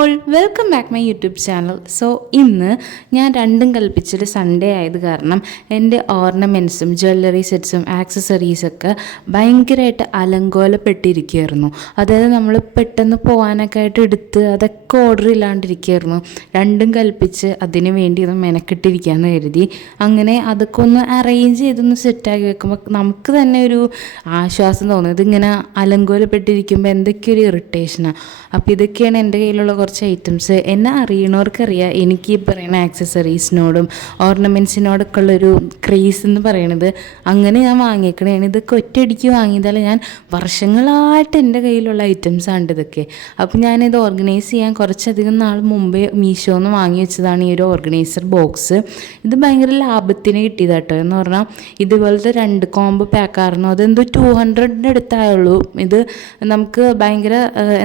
All welcome back my YouTube channel. So ഇന്ന് ഞാൻ രണ്ടും കൽപ്പിച്ചൊരു സൺഡേ ആയത് കാരണം എൻ്റെ ഓർണമെൻറ്റ്സും ജ്വല്ലറി സെറ്റ്സും ആക്സസറീസൊക്കെ ഭയങ്കരമായിട്ട് അലങ്കോലപ്പെട്ടിരിക്കുകയായിരുന്നു. അതായത് നമ്മൾ പെട്ടെന്ന് പോകാനൊക്കെ ആയിട്ട് എടുത്ത് അതൊക്കെ ഓർഡർ ഇല്ലാണ്ടിരിക്കുകയായിരുന്നു. രണ്ടും കൽപ്പിച്ച് അതിന് വേണ്ടി ഒന്ന് മെനക്കെട്ടിരിക്കാമെന്ന് കരുതി. അങ്ങനെ അതൊക്കെ ഒന്ന് അറേഞ്ച് ചെയ്തൊന്ന് സെറ്റാക്കി വെക്കുമ്പോൾ നമുക്ക് തന്നെ ഒരു ആശ്വാസം തോന്നും. ഇതിങ്ങനെ അലങ്കോലപ്പെട്ടിരിക്കുമ്പോൾ എന്തൊക്കെയൊരു ഇറിറ്റേഷനാണ്. അപ്പോൾ ഇതൊക്കെയാണ് എൻ്റെ കയ്യിലുള്ള കുറച്ച് ഐറ്റംസ്. എന്നെ അറിയണവർക്കറിയാം എനിക്ക് ഈ പറയുന്ന ആക്സസറീസിനോടും ഓർണമെൻറ്റ്സിനോടൊക്കെ ഉള്ളൊരു ക്രേസ് എന്ന് പറയണത്. അങ്ങനെ ഞാൻ വാങ്ങിയേക്കണേണ്. ഇതൊക്കെ ഒറ്റയടിക്ക് വാങ്ങിയതല്ല, ഞാൻ വർഷങ്ങളായിട്ട് എൻ്റെ കയ്യിലുള്ള ഐറ്റംസാണ് ഇതൊക്കെ. അപ്പോൾ ഞാനിത് ഓർഗനൈസ് ചെയ്യാൻ കുറച്ചധികം നാൾ മുമ്പേ മീഷോന്ന് വാങ്ങി വെച്ചതാണ് ഈ ഒരു ഓർഗനൈസർ ബോക്സ്. ഇത് ഭയങ്കര ലാഭത്തിന് കിട്ടിയതാട്ടോ. എന്ന് പറഞ്ഞാൽ ഇതുപോലത്തെ 2 കോംബോ പാക്കായിരുന്നു. അതെന്തോ 200 അടുത്തായുള്ളൂ. ഇത് നമുക്ക് ഭയങ്കര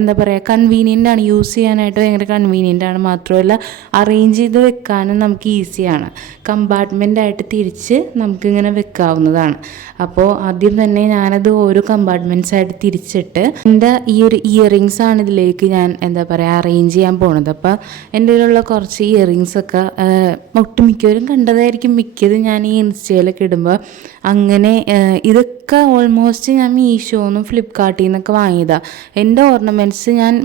എന്താ പറയുക, കൺവീനിയൻ്റ് ആണ്, യൂസ് ചെയ്യാനായിട്ട് ഭയങ്കര കൺവീനിയൻ്റ് ആണ്. മാത്രമല്ല അറേഞ്ച് ചെയ്ത് വെക്കാനും നമുക്ക് ഈസിയാണ്. കമ്പാർട്ട്മെൻ്റായിട്ട് തിരിച്ച് നമുക്കിങ്ങനെ വെക്കാവുന്നതാണ്. അപ്പോൾ ആദ്യം തന്നെ ഞാനത് ഓരോ കമ്പാർട്ട്മെൻറ്റ്സായിട്ട് തിരിച്ചിട്ട് എൻ്റെ ഈ ഒരു ഇയറിങ്സ് ആണ് ഇതിലേക്ക് ഞാൻ എന്താ പറയുക അറേഞ്ച് ചെയ്യാൻ പോണത്. അപ്പോൾ എൻ്റെ കയ്യിലുള്ള കുറച്ച് ഇയറിങ്സൊക്കെ ഒട്ടുമിക്കവരും കണ്ടതായിരിക്കും. മിക്കതും ഞാൻ ഈ ഇൻസ്റ്റയിലൊക്കെ ഇടുമ്പോൾ അങ്ങനെ ഇതൊക്കെ ഓൾമോസ്റ്റ് ഞാൻ മീഷോന്നും ഫ്ലിപ്കാർട്ടിൽ നിന്നൊക്കെ വാങ്ങിയതാണ്. എൻ്റെ ഓർണമെൻറ്റ്സ് ഞാൻ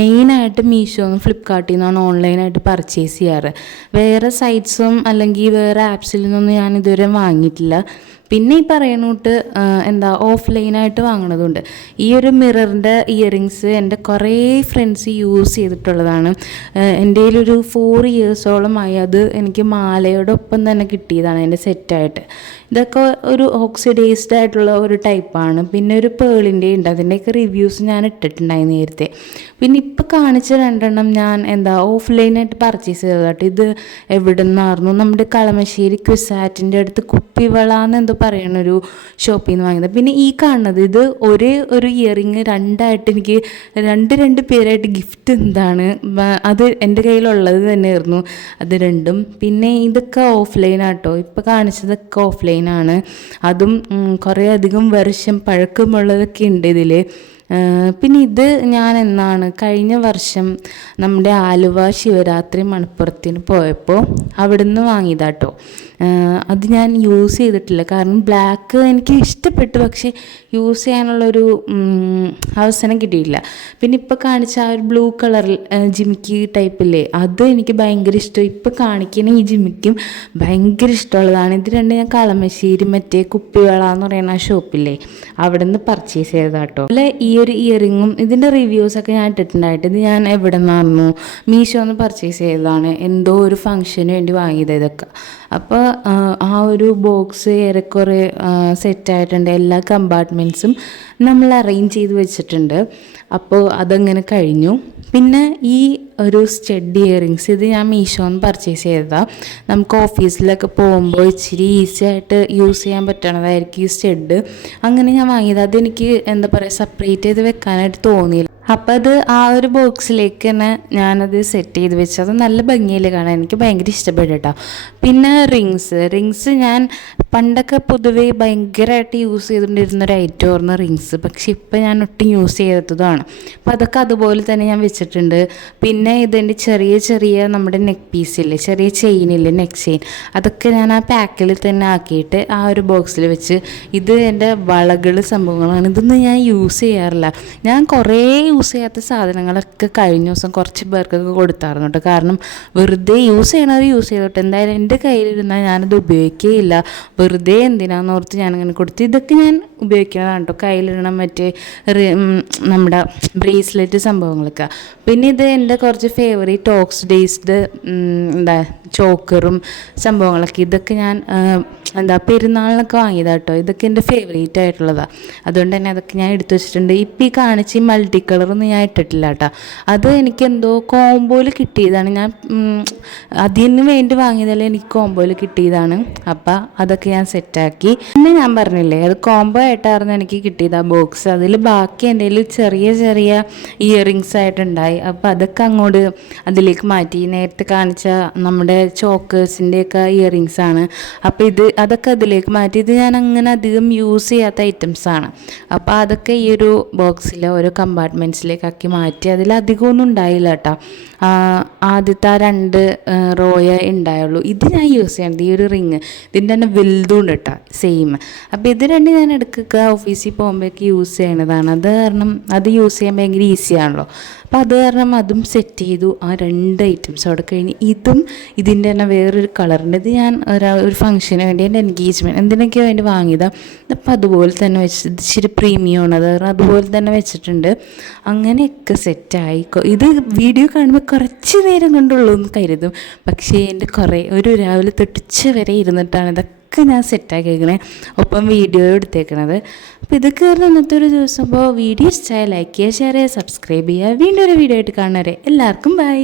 മെയിനായിട്ട് മീഷോന്നും ഫ്ലിപ്കാർട്ടിൽ നിന്നാണ് ഓൺലൈനായിട്ട് പർച്ചേസ് ചെയ്യാറ്. വേറെ സൈറ്റ്സും അല്ലെങ്കിൽ വേറെ ആപ്സിൽ നിന്നൊന്നും ഞാൻ ഇതുവരെ വാങ്ങിയിട്ടില്ല. പിന്നെ ഈ പറയുന്നൂട്ട് ഓഫ്ലൈനായിട്ട് വാങ്ങണതുണ്ട്. ഈ ഒരു മിററിൻ്റെ ഇയറിങ്സ് എൻ്റെ കുറേ ഫ്രണ്ട്സ് യൂസ് ചെയ്തിട്ടുള്ളതാണ്. എൻ്റെ കയ്യിലൊരു 4 ഇയേഴ്സോളമായി. അത് എനിക്ക് മാലയോടൊപ്പം തന്നെ കിട്ടിയതാണ് എൻ്റെ സെറ്റായിട്ട്. ഇതൊക്കെ ഒരു ഓക്സിഡൈസ്ഡ് ആയിട്ടുള്ള ഒരു ടൈപ്പാണ്. പിന്നെ ഒരു പേളിൻ്റെ ഉണ്ട്, അതിൻ്റെയൊക്കെ റിവ്യൂസ് ഞാൻ ഇട്ടിട്ടുണ്ടായി നേരത്തെ. പിന്നെ ഇപ്പോൾ കാണിച്ച 2 ഞാൻ ഓഫ്ലൈനായിട്ട് പർച്ചേസ് ചെയ്തതാട്ടോ. ഇത് എവിടെ നിന്നായിരുന്നു? നമ്മുടെ കളമശ്ശേരി ക്വിസാറ്റിൻ്റെ അടുത്ത് കുപ്പിവളാന്ന് എന്തോ പറയണൊരു ഷോപ്പിൽ നിന്ന് വാങ്ങിയത്. പിന്നെ ഈ കാണുന്നത് ഇത് ഒരേ ഒരു ഇയറിങ് 2ആയിട്ട് എനിക്ക് 2 പേരായിട്ട് ഗിഫ്റ്റ് അത് എൻ്റെ കയ്യിലുള്ളത് തന്നെയായിരുന്നു അത് 2. പിന്നെ ഇതൊക്കെ ഓഫ്ലൈനാട്ടോ. ഇപ്പോൾ കാണിച്ചതൊക്കെ ഓഫ്ലൈനാണ്. അതും കുറേ അധികം വർഷം പഴക്കമുള്ളതൊക്കെ ഉണ്ട് ഇതിൽ. പിന്നെ ഇത് ഞാൻ കഴിഞ്ഞ വർഷം നമ്മുടെ ആലുവ ശിവരാത്രി മണപ്പുറത്തിന് പോയപ്പോൾ അവിടെ നിന്ന് വാങ്ങിയതാട്ടോ. അത് ഞാൻ യൂസ് ചെയ്തിട്ടില്ല, കാരണം ബ്ലാക്ക് എനിക്ക് ഇഷ്ടപ്പെട്ടു, പക്ഷേ യൂസ് ചെയ്യാനുള്ളൊരു അവസരം കിട്ടിയില്ല. പിന്നെ ഇപ്പോൾ കാണിച്ച ആ ഒരു ബ്ലൂ കളറിൽ ജിമിക്കി ടൈപ്പില്ലേ, അത് എനിക്ക് ഭയങ്കര ഇഷ്ടം. ഇപ്പോൾ കാണിക്കുന്ന ഈ ജിമിക്കും ഭയങ്കര ഇഷ്ടമുള്ളതാണ്. ഇത് 2 ഞാൻ കളമശ്ശേരി മറ്റേ കുപ്പിവള എന്ന് പറയുന്ന ആ ഷോപ്പില്ലേ, അവിടെ നിന്ന് പർച്ചേസ് ചെയ്തതാട്ടോ. അല്ല, ഈ ഒരു ഇയറിങ്ങും ഇതിൻ്റെ റിവ്യൂസൊക്കെ ഞാൻ ഇട്ടിട്ടുണ്ടായിട്ട്. ഇത് ഞാൻ എവിടെ നിന്നായിരുന്നു? മീഷോന്ന് പർച്ചേസ് ചെയ്തതാണ്. എന്തോ ഒരു ഫംഗ്ഷന് വേണ്ടി വാങ്ങിയത് ഇതൊക്കെ. അപ്പോൾ ആ ഒരു ബോക്സ് ഏറെക്കുറെ സെറ്റായിട്ടുണ്ട്. എല്ലാ കമ്പാർട്ട്മെൻറ്റ്സും നമ്മൾ അറേഞ്ച് ചെയ്ത് വെച്ചിട്ടുണ്ട്. അപ്പോൾ അതങ്ങനെ കഴിഞ്ഞു. പിന്നെ ഈ ഒരു സ്റ്റഡ് ഇയറിങ്സ് ഇത് ഞാൻ മീഷോന്ന് പർച്ചേസ് ചെയ്തതാണ്. നമുക്ക് ഓഫീസിലൊക്കെ പോകുമ്പോൾ ഇച്ചിരി ഈസി ആയിട്ട് യൂസ് ചെയ്യാൻ പറ്റണതായിരിക്കും ഈ സ്റ്റഡ്. അങ്ങനെ ഞാൻ വാങ്ങിയത്. അതെനിക്ക് സെപ്പറേറ്റ് ചെയ്ത് വെക്കാനായിട്ട് തോന്നിയില്ല. അപ്പോൾ അത് ആ ഒരു ബോക്സിലേക്ക് തന്നെ ഞാനത് സെറ്റ് ചെയ്ത് വെച്ചു. അത് നല്ല ഭംഗിയിൽ കാണാൻ എനിക്ക് ഭയങ്കര ഇഷ്ടപ്പെട്ടു കേട്ടോ. പിന്നെ റിങ്സ് ഞാൻ പണ്ടൊക്കെ പൊതുവേ ഭയങ്കരമായിട്ട് യൂസ് ചെയ്തുകൊണ്ടിരുന്നൊരു ഐറ്റമായിരുന്നു റിങ്സ്. പക്ഷെ ഇപ്പോൾ ഞാൻ ഒട്ടും യൂസ് ചെയ്യാത്തതാണ്. അപ്പോൾ അതൊക്കെ അതുപോലെ തന്നെ ഞാൻ വെച്ചിട്ടുണ്ട്. പിന്നെ ഇതിൻ്റെ ചെറിയ നമ്മുടെ നെക്ക് പീസില്ലേ, ചെറിയ ചെയിനില്ലേ, നെക്ക് ചെയിൻ, അതൊക്കെ ഞാൻ ആ പാക്കിൽ തന്നെ ആക്കിയിട്ട് ആ ഒരു ബോക്സിൽ വെച്ച്. ഇത് എൻ്റെ വളകൾ സംഭവങ്ങളാണ്. ഇതൊന്നും ഞാൻ യൂസ് ചെയ്യാറില്ല. ഞാൻ കുറേ യൂസ് ചെയ്യാത്ത സാധനങ്ങളൊക്കെ കഴിഞ്ഞ ദിവസം കുറച്ച് പേർക്കൊക്കെ കൊടുത്തായിരുന്നു കേട്ടോ. കാരണം വെറുതെ യൂസ് ചെയ്യണത് യൂസ് ചെയ്തോട്ടെ, എന്തായാലും എൻ്റെ കയ്യിലിരുന്നാൽ ഞാനത് ഉപയോഗിക്കുകയില്ല, വെറുതെ എന്തിനാന്ന് ഓർത്ത് ഞാനങ്ങനെ കൊടുത്തു. ഇതൊക്കെ ഞാൻ ഉപയോഗിക്കുന്നതാണ് കേട്ടോ, കയ്യിലിടണം, മറ്റേ നമ്മുടെ ബ്രേസ്ലെറ്റ് സംഭവങ്ങളൊക്കെ. പിന്നെ ഇത് എൻ്റെ കുറച്ച് ഫേവറേറ്റ് ഓക്സിഡൈസ്ഡ് ചോക്കറും സംഭവങ്ങളൊക്കെ. ഇതൊക്കെ ഞാൻ പെരുന്നാളിനൊക്കെ വാങ്ങിയതാട്ടോ. ഇതൊക്കെ എൻ്റെ ഫേവറേറ്റ് ആയിട്ടുള്ളതാണ്. അതുകൊണ്ട് തന്നെ അതൊക്കെ ഞാൻ എടുത്തു വെച്ചിട്ടുണ്ട്. ഇപ്പം ഈ കാണിച്ച് ഈ മൾട്ടി കളറൊന്നും ഞാൻ ഇട്ടിട്ടില്ല കേട്ടോ. അത് എനിക്കെന്തോ കോംബോയിൽ കിട്ടിയതാണ്. ഞാൻ അതിന് വേണ്ടി വാങ്ങിയതല്ല, എനിക്ക് കോംബോയിൽ കിട്ടിയതാണ്. അപ്പം അതൊക്കെ ഞാൻ സെറ്റാക്കി. പിന്നെ ഞാൻ പറഞ്ഞില്ലേ, അത് കോംബോ ആയിട്ടായിരുന്നു എനിക്ക് കിട്ടിയത് ആ ബോക്സ്. അതിൽ ബാക്കി എൻ്റെ കയ്യിൽ ചെറിയ ഇയറിങ്സ് ആയിട്ടുണ്ടായി. അപ്പോൾ അതൊക്കെ അങ്ങോട്ട് അതിലേക്ക് മാറ്റി. നേരത്തെ കാണിച്ച നമ്മുടെ ചോക്കേഴ്സിൻ്റെയൊക്കെ ഇയറിങ്സ് ആണ്. അപ്പോൾ അതൊക്കെ അതിലേക്ക് മാറ്റി. ഇത് ഞാൻ അങ്ങനെ അധികം യൂസ് ചെയ്യാത്ത ഐറ്റംസാണ്. അപ്പോൾ അതൊക്കെ ഈ ഒരു ബോക്സിൽ ഓരോ കമ്പാർട്ട്മെൻറ്റ്സ് ബോക്സിലേക്കാക്കി മാറ്റി. അതിലധികമൊന്നും ഉണ്ടായില്ല കേട്ടോ. ആദ്യത്തെ ആ 2 റോയേ ഉണ്ടായുള്ളൂ. ഇത് ഞാൻ യൂസ് ചെയ്യണത്, ഈ ഒരു റിങ് ഇതിൻ്റെ തന്നെ വലുതും ഉണ്ട് കേട്ടോ, സെയിം. അപ്പോൾ ഇത് രണ്ടും ഞാൻ ഇടയ്ക്കൊക്കെ ഓഫീസിൽ പോകുമ്പോഴേക്ക് യൂസ് ചെയ്യണതാണ്. അത് കാരണം അത് യൂസ് ചെയ്യാൻ ഭയങ്കര ഈസിയാണല്ലോ. അപ്പോൾ അത് കാരണം അതും സെറ്റ് ചെയ്തു. ആ 2 ഐറ്റംസ് അവിടെ കഴിഞ്ഞ് ഇതും ഇതിൻ്റെ തന്നെ വേറൊരു കളറുണ്ട്. ഇത് ഞാൻ ഒരു ഫംഗ്ഷന് വേണ്ടി എൻ്റെ എൻഗേജ്മെൻറ്റ് എന്തിനൊക്കെയോ വേണ്ടി വാങ്ങിയതാണ്. അപ്പോൾ അതുപോലെ തന്നെ വെച്ച് ഇച്ചിരി പ്രീമിയമാണ്, അത് കാരണം അതുപോലെ തന്നെ വെച്ചിട്ടുണ്ട്. അങ്ങനെയൊക്കെ സെറ്റായി. ഇത് വീഡിയോ കാണുമ്പോൾ കുറച്ച് നേരം കൊണ്ടുള്ളൂ എന്ന് കരുതും, പക്ഷേ എൻ്റെ ഒരു രാവിലെ തൊട്ടുച്ച വരെ ഇരുന്നിട്ടാണ് ഇതൊക്കെ ഞാൻ സെറ്റാക്കിയേക്കണേ, ഒപ്പം വീഡിയോ എടുത്തേക്കണത്. അപ്പോൾ ഇതൊക്കെ കാരണം ഇന്നത്തെ ഒരു ദിവസം. അപ്പോൾ വീഡിയോ ഇഷ്ടമായി ലൈക്ക് ചെയ്യുക, ഷെയർ ചെയ്യുക, സബ്സ്ക്രൈബ് ചെയ്യുക. വീണ്ടും ഒരു വീഡിയോ ആയിട്ട് കാണുന്നവരെ എല്ലാവർക്കും ബൈ.